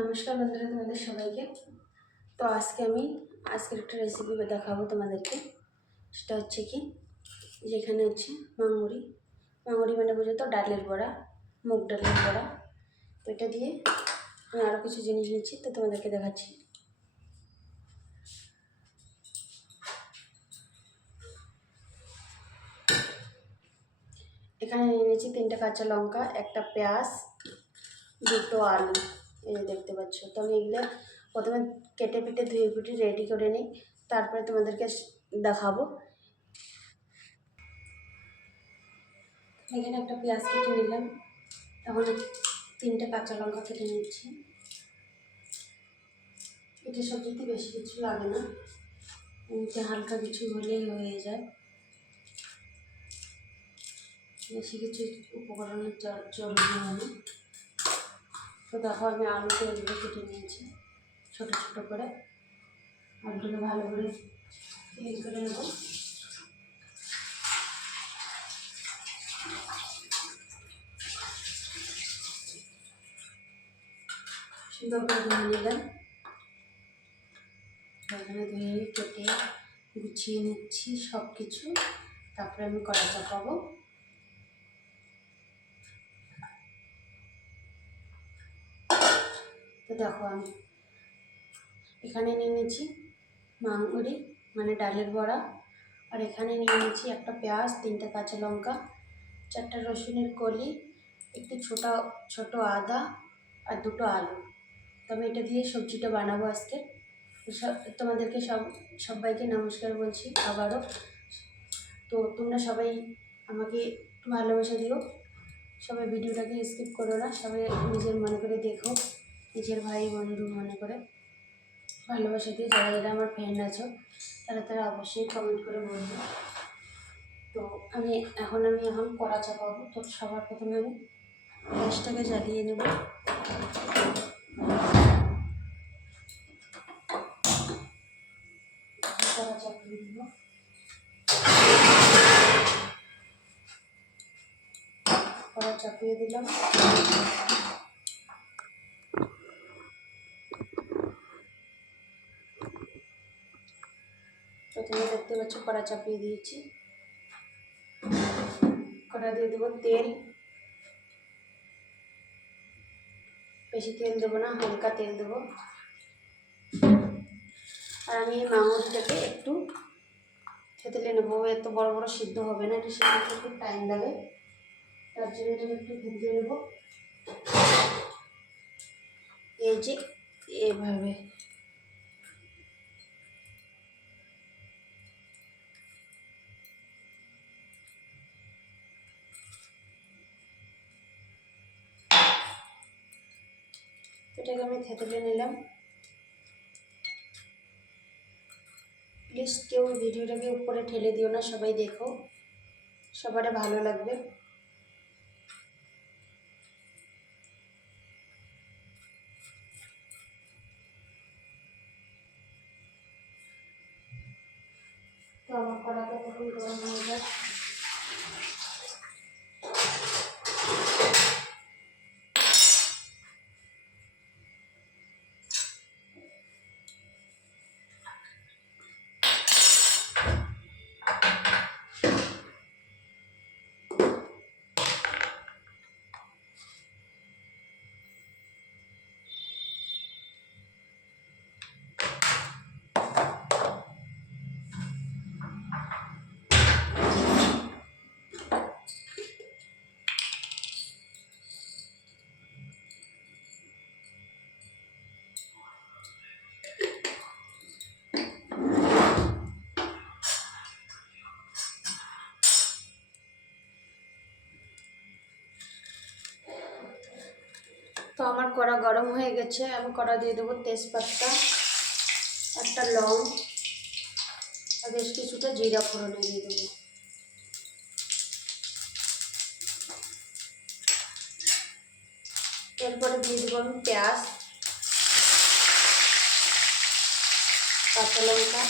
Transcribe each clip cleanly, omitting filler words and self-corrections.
নমস্কার বন্ধুরা, তোমাদের সবাইকে। তো আজকের একটা রেসিপি দেখাবো তোমাদেরকে। সেটা হচ্ছে কি, যেখানে হচ্ছে মাঙ্গুরি মাঙ্গুরি মানে বোঝো তো, ডালের বড়া, মুগ ডালের বড়া। তো এটা দিয়ে আমি আরও কিছু জিনিস নিচ্ছি, তো তোমাদেরকে দেখাচ্ছি। এখানে নিয়ে নিয়েছি 3টে কাঁচা লঙ্কা, একটা পেঁয়াজ, 2টো আলু। এই যে দেখতে পাচ্ছ। তো আমি এগুলো প্রথমে কেটে পিটে ধুয়ে ফুটে রেডি করে নিই, তারপরে তোমাদেরকে দেখাবো। এখানে একটা পেঁয়াজ কেটে নিলাম, এখন 3টে কাঁচা লঙ্কা কেটে নিচ্ছি। এটা সবজিতে বেশি কিছু লাগে না, এমনিতে হালকা কিছু হলেই হয়ে যায়, বেশি কিছু উপকরণের জরুরি হয় না। তো দেখো, আমি আলুটা এগুলো কেটে নিয়েছি ছোটো ছোটো করে। আলুগুলো ভালো করে ক্লিন করে নেব। সুন্দর করে ধুয়ে নিলাম, এখানে ধুয়ে কেটে গুছিয়ে নিচ্ছি সব কিছু। তারপরে আমি কড়া চাপাবো। তো দেখো, আমি এখানে নিয়ে নিয়েছি মাঙ্গুরি মানে ডালের বড়া, আর এখানে নিয়ে নিয়েছি একটা পেঁয়াজ, 3টে কাঁচা লঙ্কা, 4টা রসুনের কলি, একটু ছোট আদা, আর 2টো আলু। তো আমি এটা দিয়ে সবজিটা বানাবো আজকে। তোমাদেরকে সবাইকে নমস্কার বলছি আবারও। তো তোমরা সবাই আমাকে একটু ভালোবাসা দিও, সবাই ভিডিওটাকে স্কিপ করো না, সবাই নিজের মনে করে দেখো, নিজের ভাই বন্ধু মনে করে ভালোবাসা দিও। যারা যারা আমার ফ্রেন্ড আছো তারা অবশ্যই কমেন্ট করে বলবে। তো আমি এখন কড়া চাপাবো। তো সবার প্রথমে আমি গ্যাসটাকে জ্বালিয়ে নেব। কড়া চাপিয়ে দেব। কড়া চাপিয়ে দিলাম। প্রথমে দেখতে পাচ্ছ কড়া চাপিয়ে দিয়েছি। কড়া দিয়ে দেবো তেল। বেশি তেল দেবো না, হালকা তেল দেবো। আর আমি এই মাঙ্গুরিটাকে একটু থেতলে নেবো। এত বড় বড় সিদ্ধ হবে না, এটা সিদ্ধ করতে একটু টাইম লাগে, তার জন্য এটাকে একটু থেতলে নেবো। এই যে এভাবে। এটাকে আমি থেতলে নিলাম। প্লিজ কেউ ভিডিওটাকে উপরে ঠেলে দিও না, সবাই দেখো, সবারই ভালো লাগবে। তো আমার কড়াটা তখন গরম হয়ে যায়। তো আমার কড়া গরম হয়ে গেছে, আমি কড়া দিয়ে দেবো তেজপাতা, একটা লং, আর বেশ কিছুটা জিরা ফোড়নে দিয়ে দেবো। এরপরে দিয়ে দেবো আমি পেঁয়াজ, কাঁচা লঙ্কা,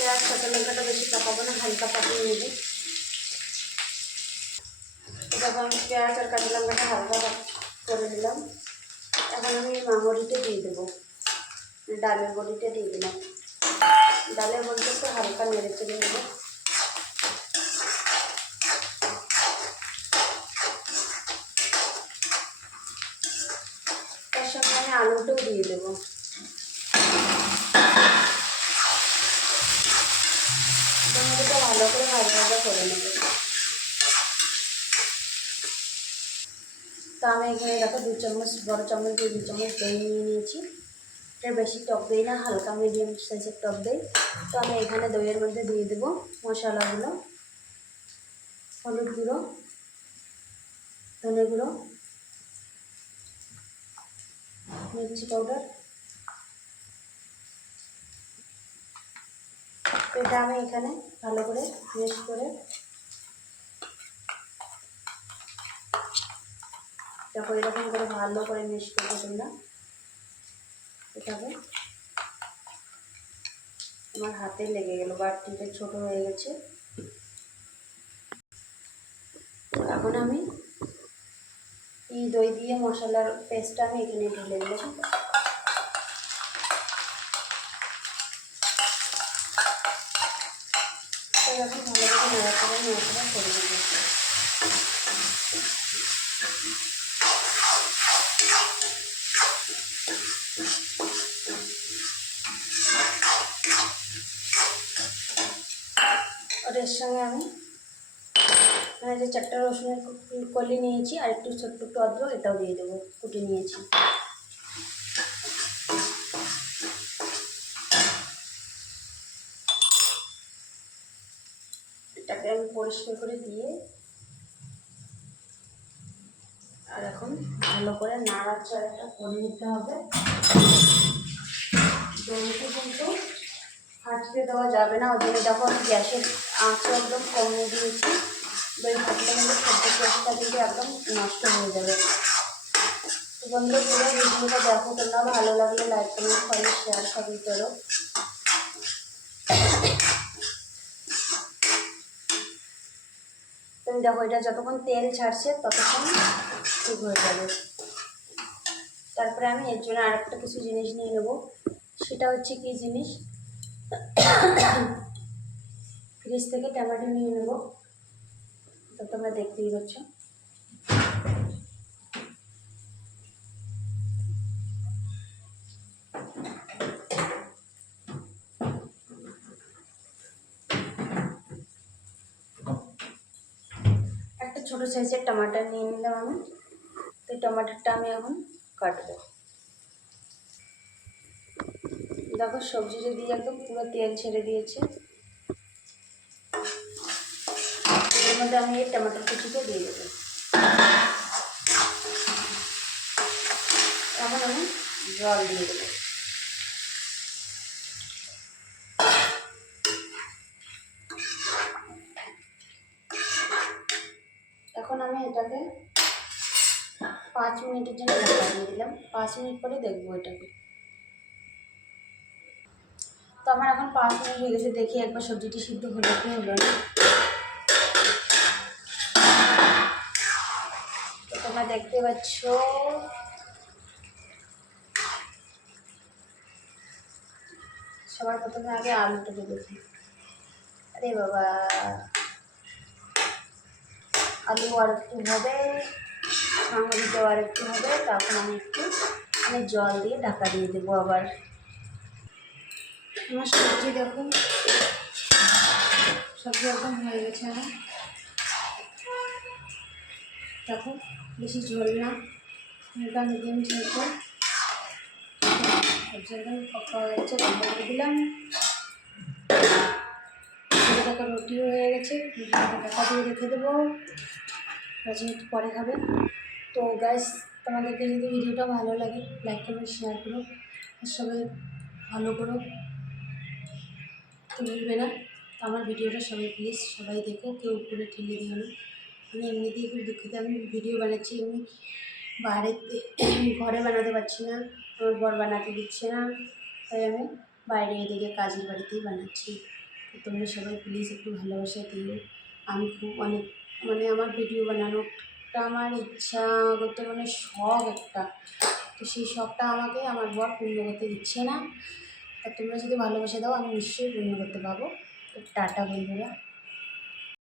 পেঁয়াজ কাঁচা লঙ্কাটা বেশি পাকাবো না, হালকা পাকিয়ে নেবে। আমি পেঁয়াজ আর কাঁচা লঙ্কাটা হালকা করে দিলাম। এখন আমি মাঙ্গরিটা দিয়ে দেবো, ডালের বড়িটা দিয়ে দিলাম। ডালের বড়িটা একটু হালকা নেড়ে চেড়ে নেবো। তার সঙ্গে আমি আলুটাও দিয়ে দেবো। এটা ভালো করে ভাজা করে নেবো। তো আমি এখানে দেখো 2 চামচ, বড় চামচ দিয়ে 2 চামচ দই নিয়ে নিয়েছি। এটা বেশি টক দই না, হালকা মিডিয়াম সাইজের টক দই। তো আমি এখানে দইয়ের মধ্যে দিয়ে দেবো মশলাগুলো, হলুদ গুঁড়ো, ধনে গুঁড়ো, মির্চি পাউডার। এটা আমি এখানে ভালো করে মিক্স করে দেখো, এরকম করে ভালো করে মিক্স করবো তোমরা। এটাকে আমার হাতে লেগে গেল, বাটিটা ছোট হয়ে গেছে। এখন আমি এই দই দিয়ে মশলার পেস্টটা আমি এখানে ঢেলে দিলাম। এখন ভালো করে নাড়াচাড়া করে দেবো। আর এর সঙ্গে আমি যে 4টা রসুনের কলি নিয়েছি আর একটু ছোট্ট একটু অদ্রক, এটাও দিয়ে দেবো, কুটে নিয়েছি। এটাকে আমি পরিষ্কার করে দিয়ে আর এখন ভালো করে নাড়াচাড়াটা করে নিতে হবে। দইটা কিন্তু ফাটতে দেওয়া যাবে না, ওই জন্য দেখো আমি গ্যাসের আঁচটা একদম কমিয়ে দিয়েছি। দই ফাটলে কিন্তু সবজি টেস্টটা কিন্তু একদম নষ্ট হয়ে যাবে। তো বন্ধুরা, পুরো ভিডিওটা দেখো তোমরা, ভালো লাগলে লাইক কমেন্ট করে শেয়ার সবই করো। তুমি দেখো, এটা যতক্ষণ তেল ছাড়ছে ততক্ষণ ঠিক হয়ে যাবে। তারপরে আমি এর জন্য আরেকটা কিছু জিনিস নিয়ে নেবো। সেটা হচ্ছে কি জিনিস, ফ্রিজ থেকে টমেটো নিয়ে নেবো। তো তোমরা দেখতেই পাচ্ছ। একটা ছোটো সাইজের টমাটার নিয়ে নিলাম আমি। তো টমাটারটা আমি এখন কাটবো। দেখো সবজিটা দিয়ে একদম পুরো তেল ছেড়ে দিয়েছে। এর মধ্যে আমি এই টমাটার কুচিটা দিয়ে দেবো। এখন আমি জল দিয়ে দেবো। এখন আমি এটাকে 5 মিনিটের জন্য ঢাকা দিয়ে দিলাম। 5 মিনিট পরে দেখবো এটাকে। তো আমার এখন 5 মিনিট হয়ে গেছে, দেখি একবার সবজিটি সিদ্ধ হলো কি হলো না। তো তোমরা দেখতে পাচ্ছ সবার প্রথমে আগে আলুটা দিয়ে দেখি। আরে বাবা, আলু আর একটু হবে, মাংসটাও আর একটু হবে। তখন আমি একটু জল দিয়ে ঢাকা দিয়ে দেবো আবার। আমার সবজি দেখো, সবজি একদম হয়ে গেছে। আমার দেখো, বেশি ঝোল না, হালকা মিডিয়াম ঝোল। সবজি একদম পক্কা হয়ে গেছে, বন্ধ করে দিলাম। দেখো রুটিও হয়ে গেছে, ঢাকা দিয়ে রেখে দেবো, 5 মিনিট পরে খাবে। তো গাইস, তোমাদেরকে যদি ভিডিওটা ভালো লাগে লাইক কমেন্ট শেয়ার করো, আর সবাই ভালো করো তো ভুলবে না। তো আমার ভিডিওটা সবাই প্লিজ সবাই দেখো, কেউ উপরে ঠেলে দিও না। আমি এমনিতেই খুব দুঃখিত, আমি ভিডিও বানাচ্ছি, আমি বাইরেতে ঘরে বানাতে পারছি না, আমার বর বানাতে দিচ্ছে না, তাই আমি বাইরে এদিকে কাজের বাড়িতেই বানাচ্ছি। তো তোমরা সবাই প্লিজ একটু ভালোবাসা দিও। আমি খুব অনেক আমার ভিডিও বানানোটা একটা আমার ইচ্ছা করতে মানে শখ একটা, তো সেই শখটা আমাকে আমার বর পূর্ণ করতে দিচ্ছে না। তা তোমরা যদি ভালোবাসা দাও আমি নিশ্চয়ই পূর্ণ করতে পারবো। তো টাটা বন্ধুরা।